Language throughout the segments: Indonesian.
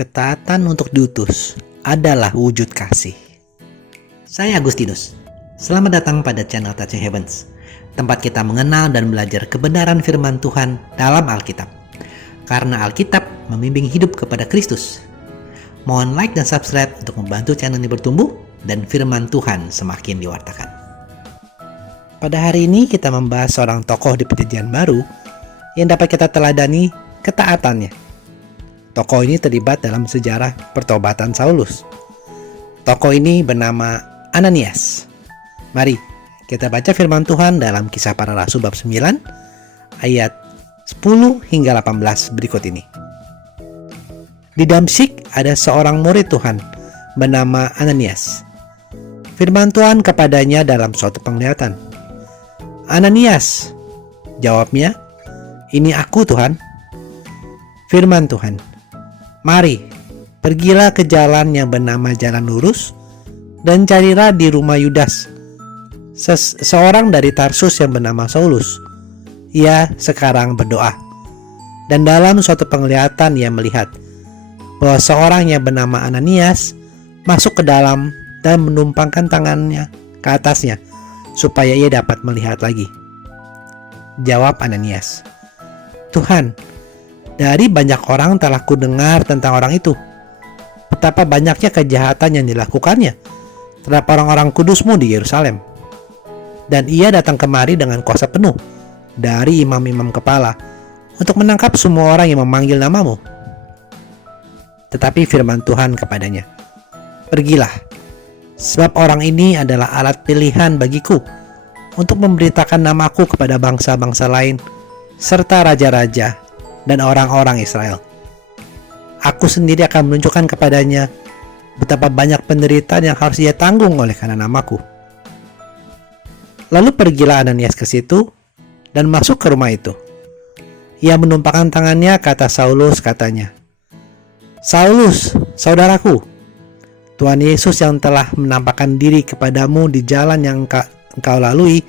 Ketaatan untuk diutus adalah wujud kasih. Saya Agustinus. Selamat datang pada channel Touching Heavens, tempat kita mengenal dan belajar kebenaran firman Tuhan dalam Alkitab. Karena Alkitab membimbing hidup kepada Kristus. Mohon like dan subscribe untuk membantu channel ini bertumbuh dan firman Tuhan semakin diwartakan. Pada hari ini kita membahas seorang tokoh di Perjanjian Baru yang dapat kita teladani ketaatannya. Tokoh ini terlibat dalam sejarah pertobatan Saulus. Tokoh ini bernama Ananias. Mari kita baca firman Tuhan dalam Kisah Para Rasul bab 9 ayat 10 hingga 18 berikut ini. Di Damsyik ada seorang murid Tuhan bernama Ananias. Firman Tuhan kepadanya dalam suatu penglihatan. "Ananias," jawabnya, "Ini aku, Tuhan." Firman Tuhan, "Mari, pergilah ke jalan yang bernama Jalan Lurus, dan carilah di rumah Yudas, seorang dari Tarsus yang bernama Saulus. Ia sekarang berdoa." Dan dalam suatu penglihatan ia melihat bahwa seorang yang bernama Ananias masuk ke dalam dan menumpangkan tangannya ke atasnya, supaya ia dapat melihat lagi. Jawab Ananias, "Tuhan, dari banyak orang telah kudengar tentang orang itu, betapa banyaknya kejahatan yang dilakukannya terhadap orang-orang kudus-Mu di Yerusalem. Dan ia datang kemari dengan kuasa penuh dari imam-imam kepala untuk menangkap semua orang yang memanggil nama-Mu." Tetapi firman Tuhan kepadanya, "Pergilah, sebab orang ini adalah alat pilihan bagiku untuk memberitakan namaku kepada bangsa-bangsa lain serta raja-raja dan orang-orang Israel. Aku sendiri akan menunjukkan kepadanya betapa banyak penderitaan yang harus ia tanggung oleh karena namaku." Lalu pergilah Ananias ke situ dan masuk ke rumah itu. Ia menumpangkan tangannya ke atas Saulus, katanya, "Saulus, saudaraku, Tuhan Yesus yang telah menampakkan diri kepadamu di jalan yang engkau lalui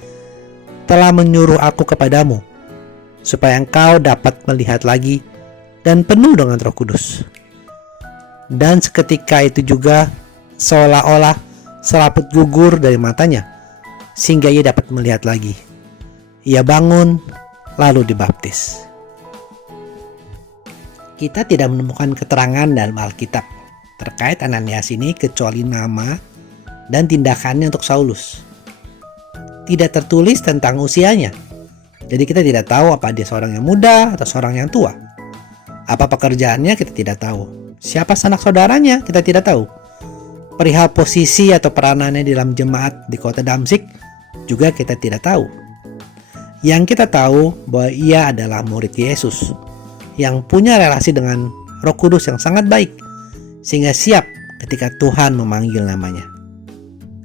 telah menyuruh aku kepadamu, supaya engkau dapat melihat lagi dan penuh dengan Roh Kudus." Dan seketika itu juga seolah-olah selaput gugur dari matanya, sehingga ia dapat melihat lagi. Ia bangun lalu dibaptis. Kita tidak menemukan keterangan dalam Alkitab terkait Ananias ini kecuali nama dan tindakannya untuk Saulus. Tidak tertulis tentang usianya. Jadi kita tidak tahu apa dia seorang yang muda atau seorang yang tua. Apa pekerjaannya kita tidak tahu. Siapa sanak saudaranya kita tidak tahu. Perihal posisi atau peranannya dalam jemaat di kota Damsyik juga kita tidak tahu. Yang kita tahu bahwa ia adalah murid Yesus yang punya relasi dengan Roh Kudus yang sangat baik, sehingga siap ketika Tuhan memanggil namanya.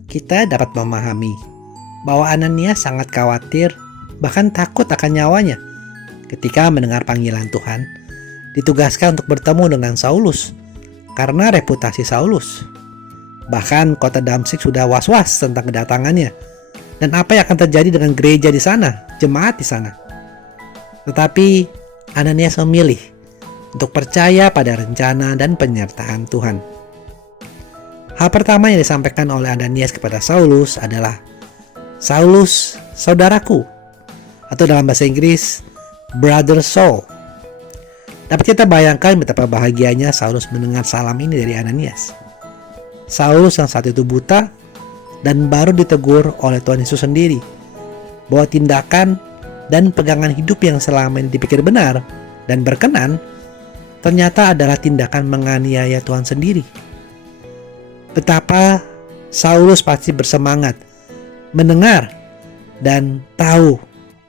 Kita dapat memahami bahwa Ananias sangat khawatir, bahkan takut akan nyawanya ketika mendengar panggilan Tuhan, ditugaskan untuk bertemu dengan Saulus karena reputasi Saulus. Bahkan kota Damsyik sudah was-was tentang kedatangannya dan apa yang akan terjadi dengan gereja di sana, jemaat di sana. Tetapi Ananias memilih untuk percaya pada rencana dan penyertaan Tuhan. Hal pertama yang disampaikan oleh Ananias kepada Saulus adalah, "Saulus, saudaraku," atau dalam bahasa Inggris, "Brother Saul." Dapat kita bayangkan betapa bahagianya Saulus mendengar salam ini dari Ananias. Saulus yang saat itu buta dan baru ditegur oleh Tuhan Yesus sendiri bahwa tindakan dan pegangan hidup yang selama ini dipikir benar dan berkenan ternyata adalah tindakan menganiaya Tuhan sendiri. Betapa Saulus pasti bersemangat mendengar dan tahu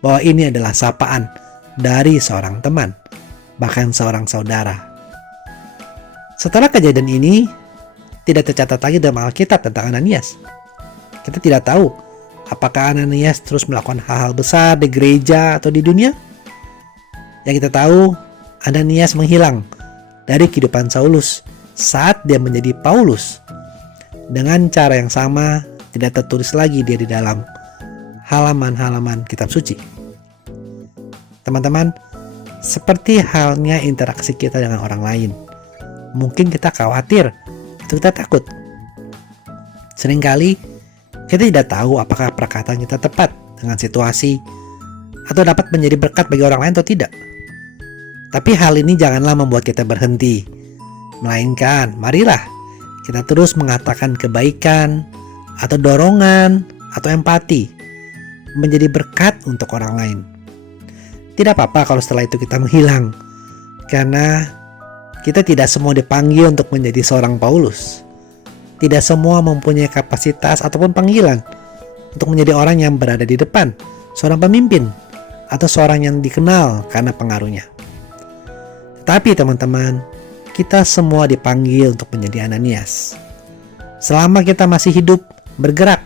bahwa ini adalah sapaan dari seorang teman, bahkan seorang saudara. Setelah kejadian ini, tidak tercatat lagi dalam Alkitab tentang Ananias. Kita tidak tahu apakah Ananias terus melakukan hal-hal besar di gereja atau di dunia. Yang kita tahu, Ananias menghilang dari kehidupan Saulus saat dia menjadi Paulus. Dengan cara yang sama, tidak tertulis lagi dia di dalam halaman-halaman kitab suci. Teman-teman, seperti halnya interaksi kita dengan orang lain, mungkin kita khawatir atau kita takut. Seringkali kita tidak tahu apakah perkataan kita tepat dengan situasi atau dapat menjadi berkat bagi orang lain atau tidak. Tapi hal ini janganlah membuat kita berhenti, melainkan marilah kita terus mengatakan kebaikan atau dorongan atau empati menjadi berkat untuk orang lain. Tidak apa-apa kalau setelah itu kita menghilang, karena kita tidak semua dipanggil untuk menjadi seorang Paulus. Tidak semua mempunyai kapasitas ataupun panggilan untuk menjadi orang yang berada di depan, seorang pemimpin, atau seorang yang dikenal karena pengaruhnya. Tapi teman-teman, kita semua dipanggil untuk menjadi Ananias. Selama kita masih hidup, bergerak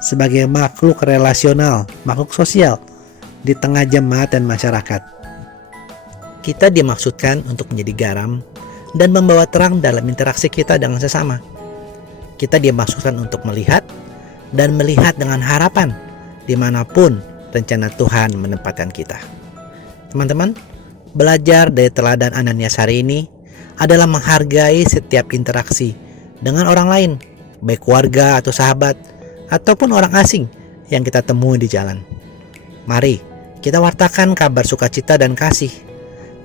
sebagai makhluk relasional, makhluk sosial di tengah jemaat dan masyarakat. Kita dimaksudkan untuk menjadi garam dan membawa terang dalam interaksi kita dengan sesama. Kita dimaksudkan untuk melihat dan melihat dengan harapan dimanapun rencana Tuhan menempatkan kita. Teman-teman, belajar dari teladan Ananias hari ini adalah menghargai setiap interaksi dengan orang lain, baik keluarga atau sahabat, ataupun orang asing yang kita temui di jalan. Mari kita wartakan kabar sukacita dan kasih,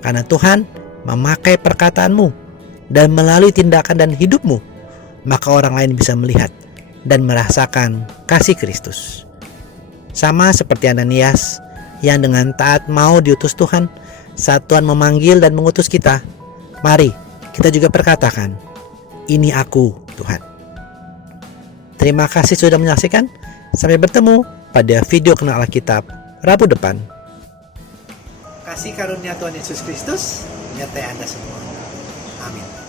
karena Tuhan memakai perkataanmu dan melalui tindakan dan hidupmu, maka orang lain bisa melihat dan merasakan kasih Kristus. Sama seperti Ananias yang dengan taat mau diutus Tuhan saat Tuhan memanggil dan mengutus kita, mari kita juga perkatakan, ini aku Tuhan. Terima kasih sudah menyaksikan. Sampai bertemu pada video Kenal Alkitab Rabu depan. Kasih karunia Tuhan Yesus Kristus menyertai Anda semua. Amin.